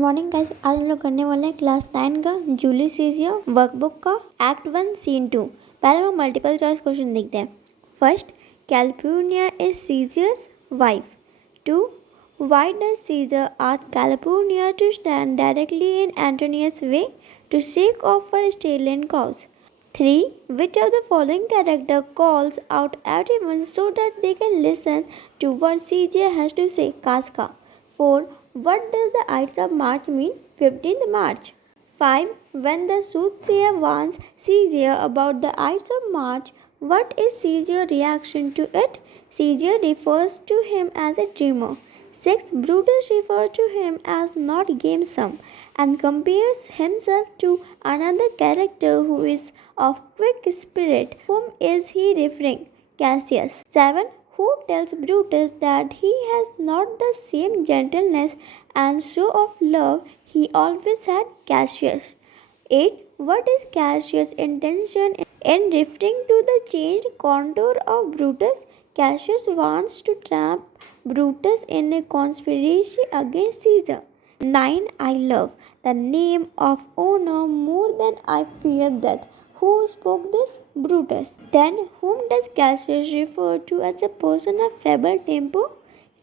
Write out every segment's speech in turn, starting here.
Morning guys. आज हम लोग करने वाले हैं क्लास 9 का जूलियस सीजर वर्कबुक का एक्ट 1 सीन 2। पहले हम मल्टीपल चॉइस क्वेश्चन देखते हैं। First, California is Caesar's wife. 2, why does Caesar ask California to stand directly in Antonius way to shake off her stallion cause? 3, which of the following character calls out everyone so that they can listen to what CJ has to say? Casca. 4, what does the Ides of March mean? 15th March. 5, when the soothsayer warns CJ about the Ides of March, what is CJ's reaction to it? CJ refers to him as a dreamer. 6, Brutus refers to him as not gamesome and compares himself to another character who is of quick spirit. Whom is he referring? Cassius. 7, who tells Brutus that he has not the same gentleness and show of love he always had? Cassius. 8, what is Cassius' intention in referring to the changed contour of Brutus? Cassius wants to trap Brutus in a conspiracy against Caesar. 9, I love the name of honor more than I fear death. Who spoke this? Brutus. 10, whom does Cassius refer to as a person of feeble temper?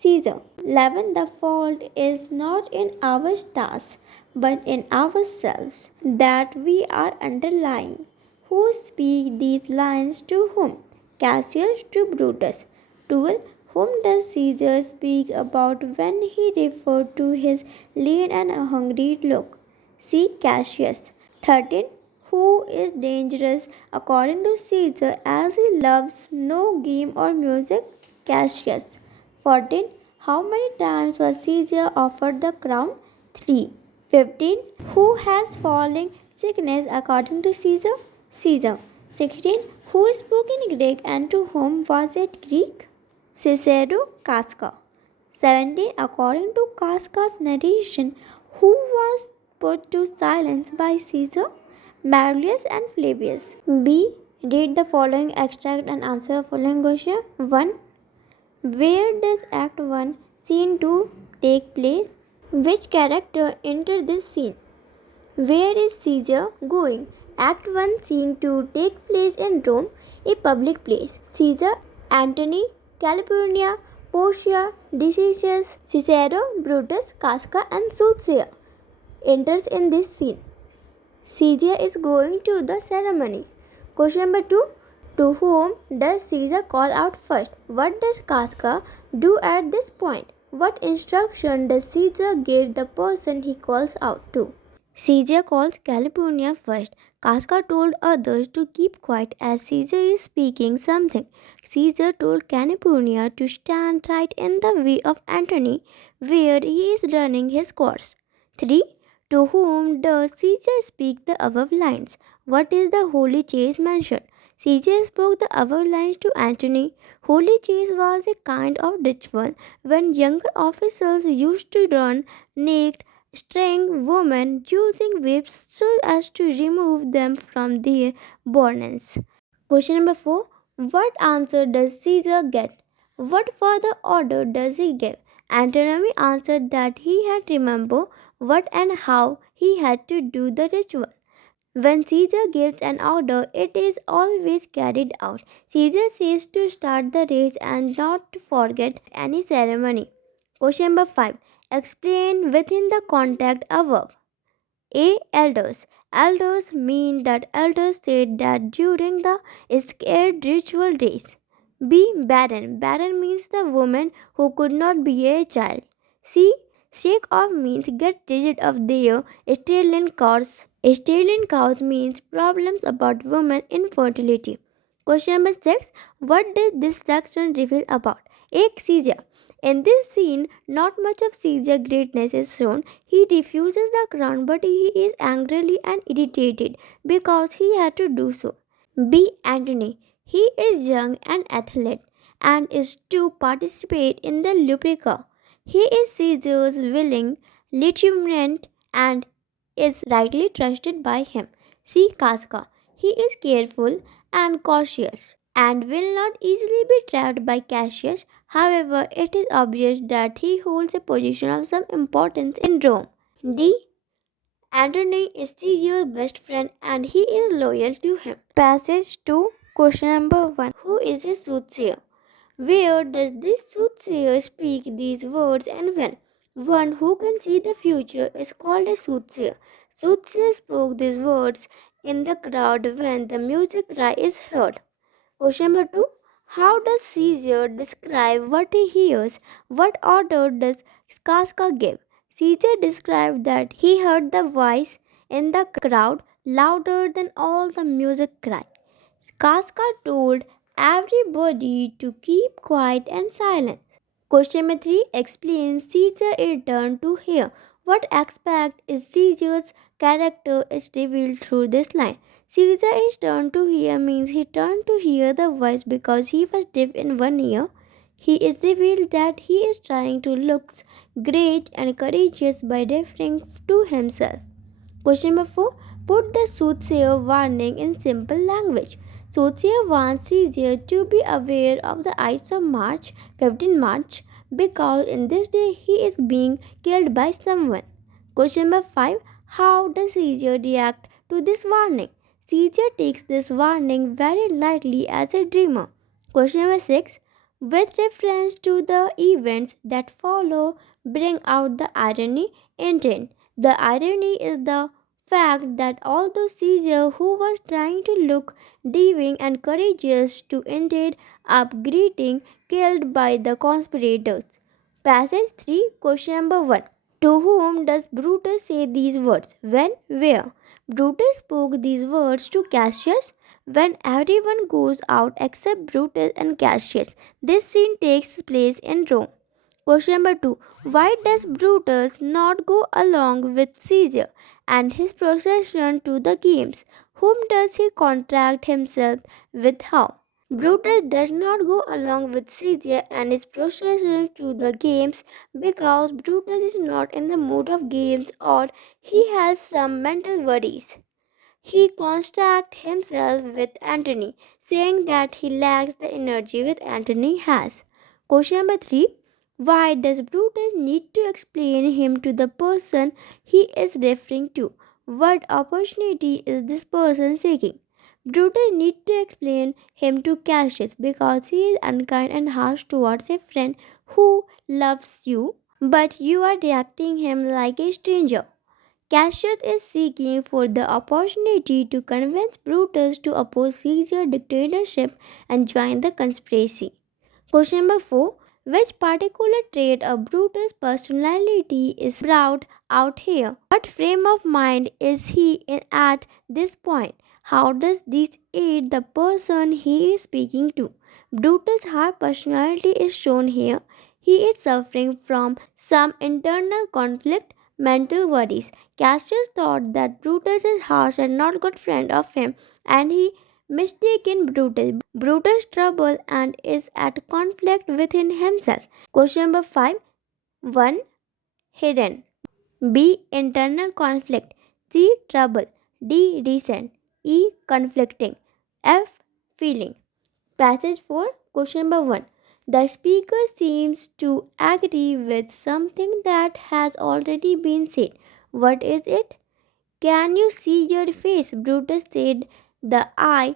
Caesar. 11, the fault is not in our stars, but in ourselves, that we are underlying. Who speak these lines to whom? Cassius to Brutus. 12, whom does Caesar speak about when he referred to his lean and hungry look? See Cassius. 13, who is dangerous according to Caesar as he loves no game or music? Cassius. 14, how many times was Caesar offered the crown? 3. 15, who has falling sickness according to Caesar? Caesar. 16, who spoke in Greek and to whom was it Greek? Cicero. Casca. 17, according to Casca's narration, who was put to silence by Caesar? Marius and Flavius. B, read the following extract and answer the following question. 1, where does Act 1, Scene 2 take place? Which character entered this scene? Where is Caesar going? Act 1, Scene 2 take place in Rome, a public place. Caesar, Antony, California, Portia, Decius, Cicero, Brutus, Casca, and Soothsayer enters in this scene. Caesar is going to the ceremony. Question number 2. To whom does Caesar call out first? What does Casca do at this point? What instruction does Caesar give the person he calls out to? Caesar calls California first. Casca told others to keep quiet as Caesar is speaking something. Caesar told California to stand right in the way of Antony, where he is running his course. 3. To whom does Caesar speak the above lines? What is the holy chase mentioned? Caesar spoke the above lines to Antony. Holy chase was a kind of ritual when younger officers used to run naked, string women using whips so as to remove them from their burdens. Question number 4. What answer does Caesar get? What further order does he give? Antony answered that he had remembered what and how he had to do the ritual. When Caesar gives an order, it is always carried out. Caesar says to start the race and not to forget any ceremony. Question number 5. Explain within the context above. A. Elders. Elders mean that elders said that during the scared ritual race. B. Barren. Barren means the woman who could not be a child. C. Shake off means get rid of their sterile cows. Sterile cows means problems about women infertility. Question number 6. What does this section reveal about? A. Caesar. In this scene, not much of Caesar's greatness is shown. He refuses the crown, but he is angrily and irritated because he had to do so. B. Antony. He is young and athlete and is to participate in the Luperca. He is Caesar's willing lieutenant and is rightly trusted by him. See Casca. He is careful and cautious and will not easily be trapped by Cassius. However, it is obvious that he holds a position of some importance in Rome. D. Antony is Caesar's best friend and he is loyal to him. Passage 2. Question number 1. Who is a soothsayer? Where does this soothsayer speak these words and when? One who can see the future is called a soothsayer. Soothsayer spoke these words in the crowd when the music cry is heard. Question number 2. How does Caesar describe what he hears? What order does Casca give? Caesar described that he heard the voice in the crowd louder than all the music cry. Casca told everybody to keep quiet and silent. Question number 3 explains Caesar return to here. What aspect is Caesar's character is revealed through this line. Caesar is turned to hear means he turned to hear the voice because he was deaf in one ear. He is revealed that he is trying to look great and courageous by referring to himself. Question number 4. Put the soothsayer warning in simple language. Soothsayer wants Caesar to be aware of the ice of March, 15 March, because in this day he is being killed by someone. Question number 5. How does Caesar react to this warning? Caesar takes this warning very lightly as a dreamer. Question number 6. With reference to the events that follow, bring out the irony intent. The irony is the fact that although Caesar, who was trying to look daring and courageous, to ended up getting killed by the conspirators. Passage 3, question number 1. To whom does Brutus say these words? When? Where? Brutus spoke these words to Cassius when everyone goes out except Brutus and Cassius. This scene takes place in Rome. Question number 2. Why does Brutus not go along with Caesar and his procession to the games? Whom does he contract himself with how? Brutus does not go along with Caesar and his procession to the games because Brutus is not in the mood of games or he has some mental worries. He contracts himself with Antony, saying that he lacks the energy which Antony has. Question number 3. Why does Brutus need to explain him to the person he is referring to? What opportunity is this person seeking? Brutus needs to explain him to Cassius because he is unkind and harsh towards a friend who loves you, but you are reacting him like a stranger. Cassius is seeking for the opportunity to convince Brutus to oppose Caesar's dictatorship and join the conspiracy. Question number 4. Which particular trait of Brutus' personality is brought out here? What frame of mind is he in at this point? How does this aid the person he is speaking to? Brutus' hard personality is shown here. He is suffering from some internal conflict, mental worries. Cassius thought that Brutus is harsh and not good friend of him, and he mistaken Brutus trouble and is at conflict within himself. Question number 5. 1. Hidden. B. Internal conflict. C. Trouble. D. Recent. E. Conflicting. F. Feeling. Passage 4. Question number 1. The speaker seems to agree with something that has already been said. What is it? Can you see your face? Brutus said. The eye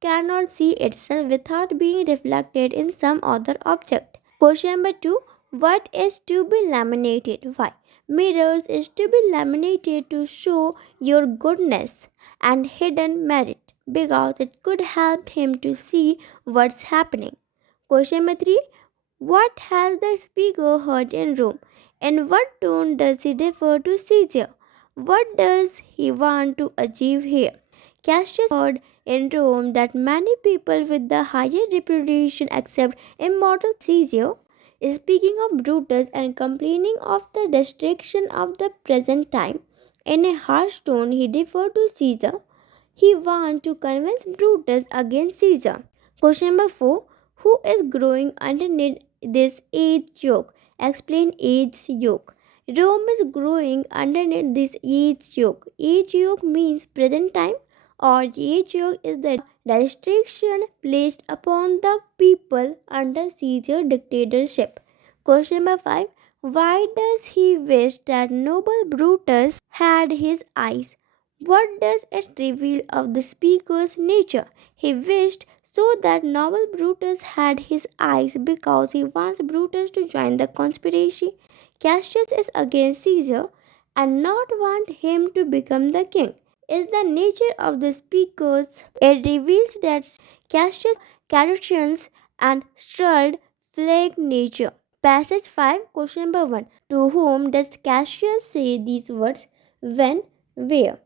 cannot see itself without being reflected in some other object. Question number 2. What is to be laminated? Why? Mirrors is to be laminated to show your goodness and hidden merit because it could help him to see what's happening. Question number 3. What has the speaker heard in Rome? In what tone does he refer to Caesar? What does he want to achieve here? Cassius heard in Rome that many people with the highest reputation accept immortal Caesar, speaking of Brutus and complaining of the restriction of the present time. In a harsh tone, he referred to Caesar. He wanted to convince Brutus against Caesar. Question number 4. Who is growing underneath this age yoke? Explain age yoke. Rome is growing underneath this age yoke. Age yoke means present time, or age yoke is the restriction placed upon the people under Caesar dictatorship. Question number 5. Why does he wish that noble Brutus had his eyes? What does it reveal of the speaker's nature? He wished so that noble Brutus had his eyes because he wants Brutus to join the conspiracy. Cassius is against Caesar and not want him to become the king. Is the nature of the speakers. It reveals that Cassius Carusians and Strud flag nature. Passage 5, question number 1. To whom does Cassius say these words? When? Where?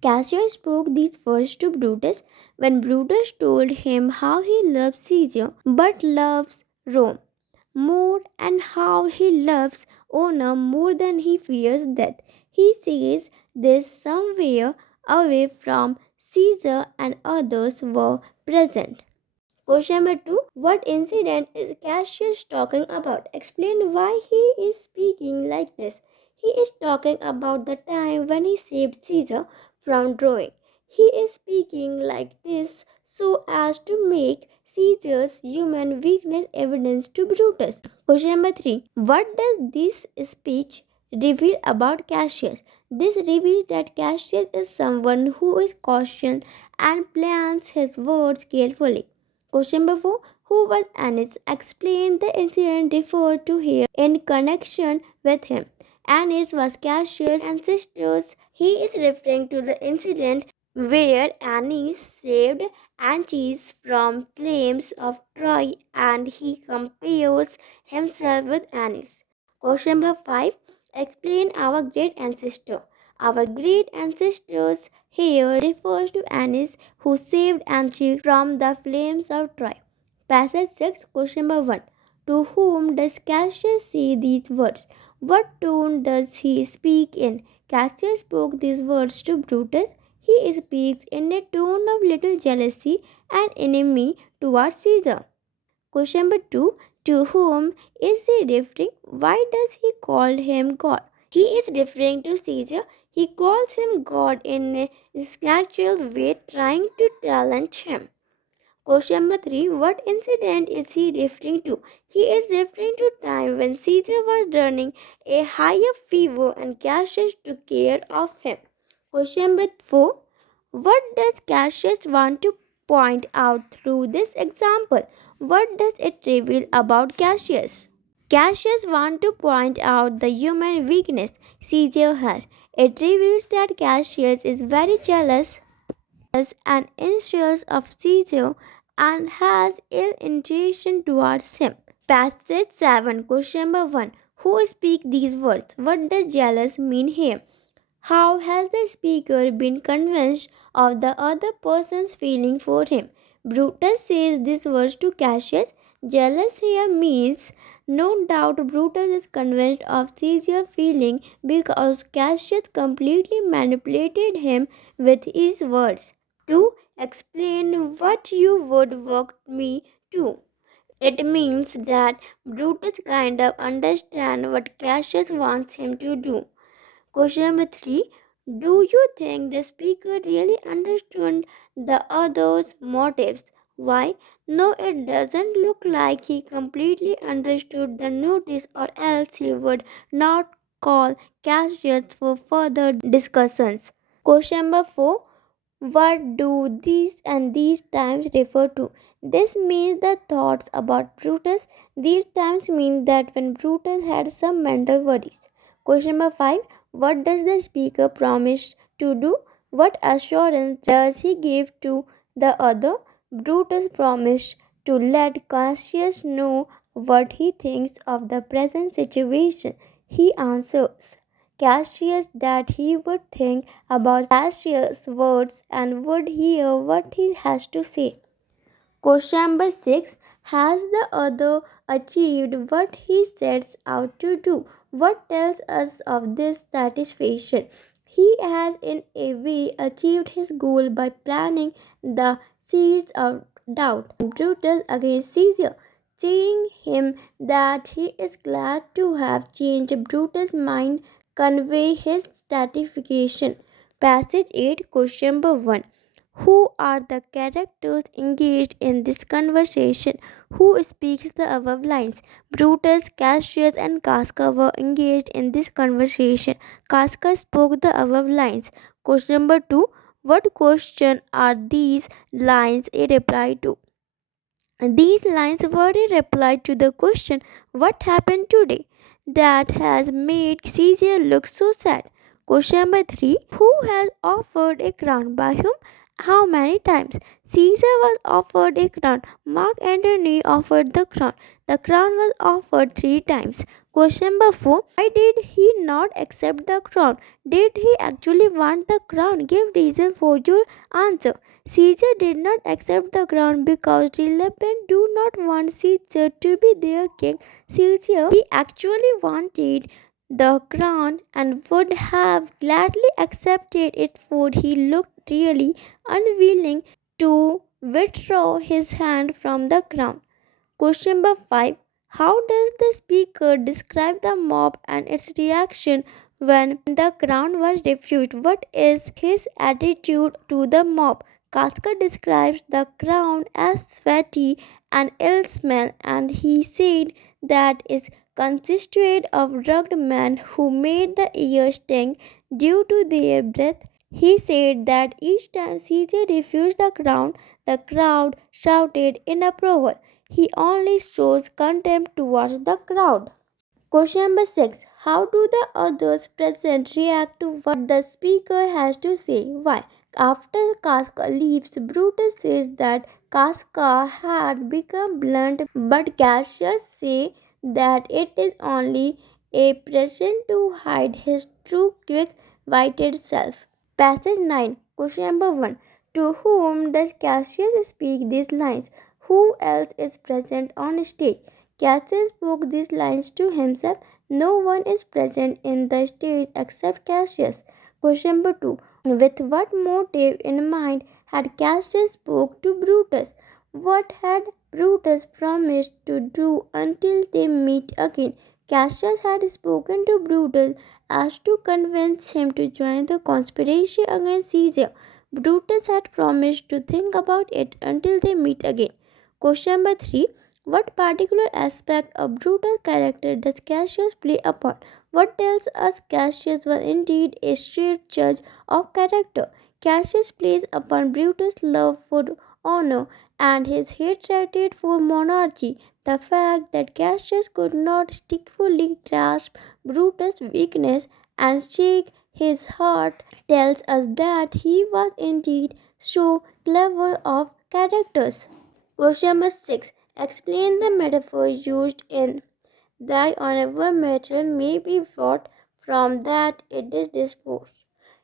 Cassius spoke these words to Brutus when Brutus told him how he loves Caesar but loves Rome more and how he loves honor more than he fears death. He says this somewhere away from Caesar and others were present. Question number 2. What incident is Cassius talking about? Explain why he is speaking like this. He is talking about the time when he saved Caesar from drowning. He is speaking like this so as to make Caesar's human weakness evidence to Brutus. Question number 3. What does this speech reveal about Cassius? This reveals that Cassius is someone who is cautious and plans his words carefully. Question number 4. Who was Annis? Explain the incident referred to here in connection with him. Annis was Cassius' ancestor. He is referring to the incident where Annis saved Anchises from flames of Troy and he compares himself with Annis. Question number 5. Explain our great ancestor. Our great ancestors here refers to Annis who saved Anchises from the flames of Troy. Passage 6, question number 1. To whom does Cassius say these words? What tone does he speak in? Cassius spoke these words to Brutus. He speaks in a tone of little jealousy and enemy towards Caesar. Question number 2. To whom is he referring? Why does he call him God? He is referring to Caesar. He calls him God in a sexual way, trying to challenge him. Question number 3. What incident is he referring to? He is referring to time when Caesar was running a higher fever and Cassius took care of him. Question number 4. What does Cassius want to point out through this example? What does it reveal about Cassius? Cassius wants to point out the human weakness Caesar has. It reveals that Cassius is very jealous and envious of Caesar and has ill intention towards him. Passage 7, question number 1. Who speak these words? What does jealous mean here? How has the speaker been convinced of the other person's feeling for him? Brutus says these words to Cassius. Jealous here means no doubt Brutus is convinced of Caesar's feeling because Cassius completely manipulated him with his words. To explain what you would work me to. It means that Brutus kind of understands what Cassius wants him to do. Question number 3. Do you think the speaker really understood the other's motives? Why? No, it doesn't look like he completely understood the notice, or else he would not call Cassius for further discussions. Question number 4. What do these times refer to? This means the thoughts about Brutus. These times mean that when Brutus had some mental worries. Question number 5. What does the speaker promise to do? What assurance does he give to the other? Brutus promised to let Cassius know what he thinks of the present situation. He answers Cassius that he would think about Cassius' words and would hear what he has to say. Question number 6. Has the other achieved what he sets out to do? What tells us of this satisfaction? He has in a way achieved his goal by planting the seeds of doubt in Brutus against Caesar, saying him that he is glad to have changed Brutus' mind, convey his satisfaction. Passage 8, question number 1. Who are the characters engaged in this conversation? Who speaks the above lines? Brutus, Cassius, and Casca were engaged in this conversation. Casca spoke the above lines. Question number 2. What question are these lines a reply to? These lines were a reply to the question, "What happened today?" that has made Caesar look so sad. Question number 3. Who has offered a crown? By whom? How many times? Caesar was offered a crown. Mark Antony offered the crown. The crown was offered 3 times. Question number 4. Why did he not accept the crown? Did he actually want the crown? Give reason for your answer. Caesar did not accept the crown because the Lebanon do not want Caesar to be their king. Caesar, he actually wanted the crown and would have gladly accepted it, for he looked really unwilling to withdraw his hand from the crown. Question number 5. How does the speaker describe the mob and its reaction when the crown was refused? What is his attitude to the mob? Casca describes the crown as sweaty and ill smell, and he said that it consisted of rugged men who made the ear sting due to their breath. He said that each time Caesar refused the crown, the crowd shouted in approval. He only shows contempt towards the crowd. Question number 6. How do the others present react to what the speaker has to say? Why? After Casca leaves, Brutus says that Casca had become blunt, but Cassius says that it is only a present to hide his true quick-witted self. Passage 9. Question number 1. To whom does Cassius speak these lines? Who else is present on stage? Cassius spoke these lines to himself. No one is present in the stage except Cassius. Question number 2. With what motive in mind had Cassius spoke to Brutus? What had Brutus promised to do until they meet again? Cassius had spoken to Brutus as to convince him to join the conspiracy against Caesar. Brutus had promised to think about it until they meet again. Question number 3. What particular aspect of Brutus' character does Cassius play upon? What tells us Cassius was indeed a straight judge of character? Cassius plays upon Brutus' love for honor and his hatred for monarchy. The fact that Cassius could not skillfully grasp Brutus' weakness and shake his heart tells us that he was indeed so clever of characters. Question number 6. Explain the metaphor used in "Thy honorable metal may be brought from that it is disposed."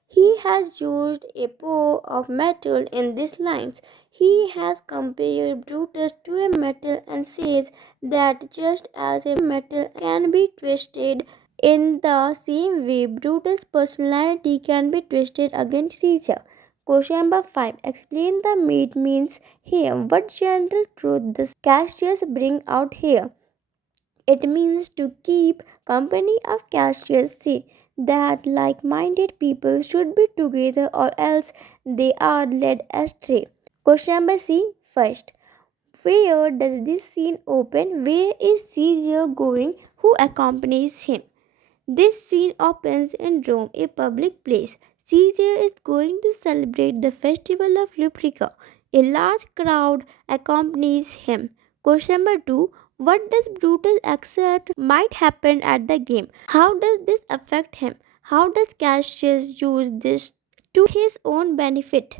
He has used a pour of metal in these lines. He has compared Brutus to a metal and says that just as a metal can be twisted, in the same way Brutus' personality can be twisted against Caesar. Question number 5. Explain the meat means here. What general truth does Cassius bring out here? It means to keep company of Cassius. Say that like-minded people should be together or else they are led astray. Question number C. First, where does this scene open? Where is Caesar going? Who accompanies him? This scene opens in Rome, a public place. Caesar is going to celebrate the festival of Luperca. A large crowd accompanies him. Question number 2. What does Brutus accept might happen at the game? How does this affect him? How does Cassius use this to his own benefit?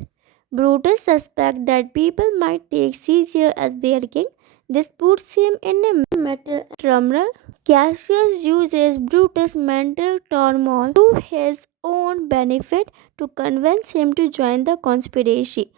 Brutus suspects that people might take Caesar as their king. This puts him in a mental turmoil. Cassius uses Brutus' mental turmoil to his own benefit to convince him to join the conspiracy.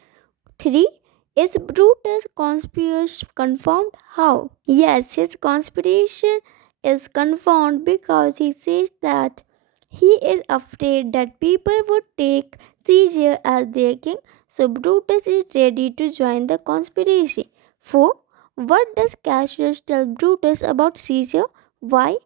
3. Is Brutus' conspiracy confirmed? How? Yes, his conspiration is confirmed because he says that he is afraid that people would take Caesar as their king, so Brutus is ready to join the conspiracy. 4. What does Cassius tell Brutus about Caesar? Why?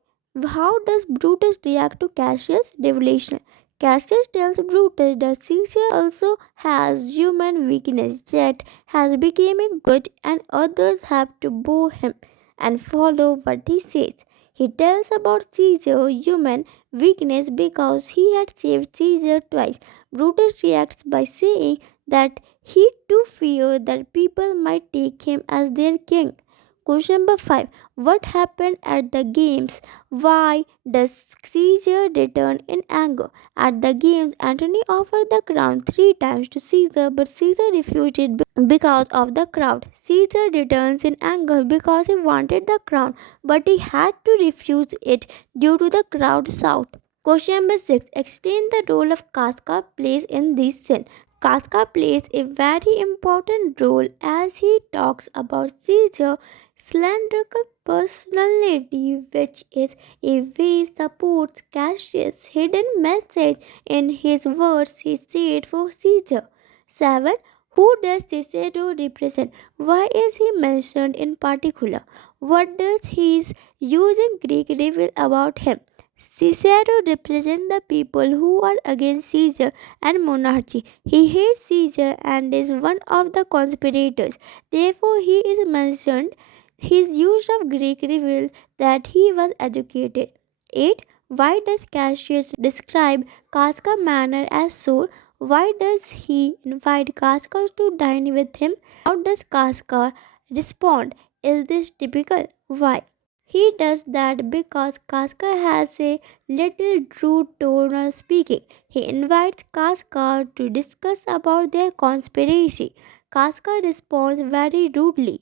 How does Brutus react to Cassius' revelation? Cassius tells Brutus that Caesar also has human weakness, yet has become good, and others have to bow him and follow what he says. He tells about Caesar's human weakness because he had saved Caesar twice. Brutus reacts by saying that he too feared that people might take him as their king. Question number 5. What happened at the games? Why does Caesar return in anger? At the games, Antony offered the crown 3 times to Caesar, but Caesar refused it because of the crowd. Caesar returns in anger because he wanted the crown, but he had to refuse it due to the crowd shout. Question number 6. Explain the role of Casca plays in this scene. Casca plays a very important role as he talks about Caesar's cylindrical personality, which is a way supports Cassius' hidden message in his words he said for Caesar. 7. Who does Cicero represent? Why is he mentioned in particular? What does his using Greek reveal about him? Cicero represents the people who are against Caesar and monarchy. He hates Caesar and is one of the conspirators. Therefore, he is mentioned. His use of Greek reveals that he was educated. 8. Why does Cassius describe Casca's manner as sour? Why does he invite Casca to dine with him? How does Casca respond? Is this typical? Why? He does that because Casca has a little rude tone of speaking. He invites Casca to discuss about their conspiracy. Casca responds very rudely.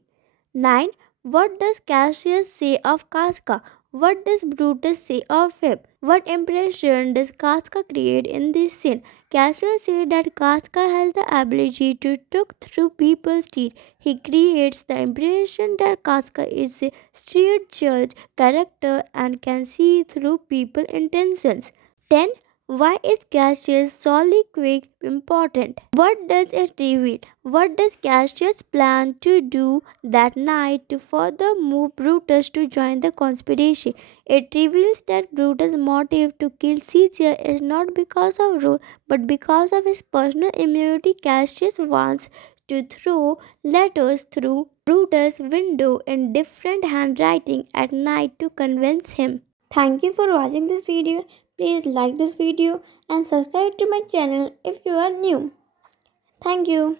9. What does Cassius say of Casca? What does Brutus say of him? What impression does Casca create in this scene? Cassius said that Casca has the ability to look through people's teeth. He creates the impression that Casca is a shrewd judge character and can see through people's intentions. 10. Why is Cassius soliloquy important? What does it reveal? What does Cassius plan to do that night to further move Brutus to join the conspiracy? It reveals that Brutus' motive to kill Caesar is not because of rule but because of his personal immunity. Cassius wants to throw letters through Brutus' window in different handwriting at night to convince him. Thank you for watching this video. Please like this video and subscribe to my channel if you are new. Thank you.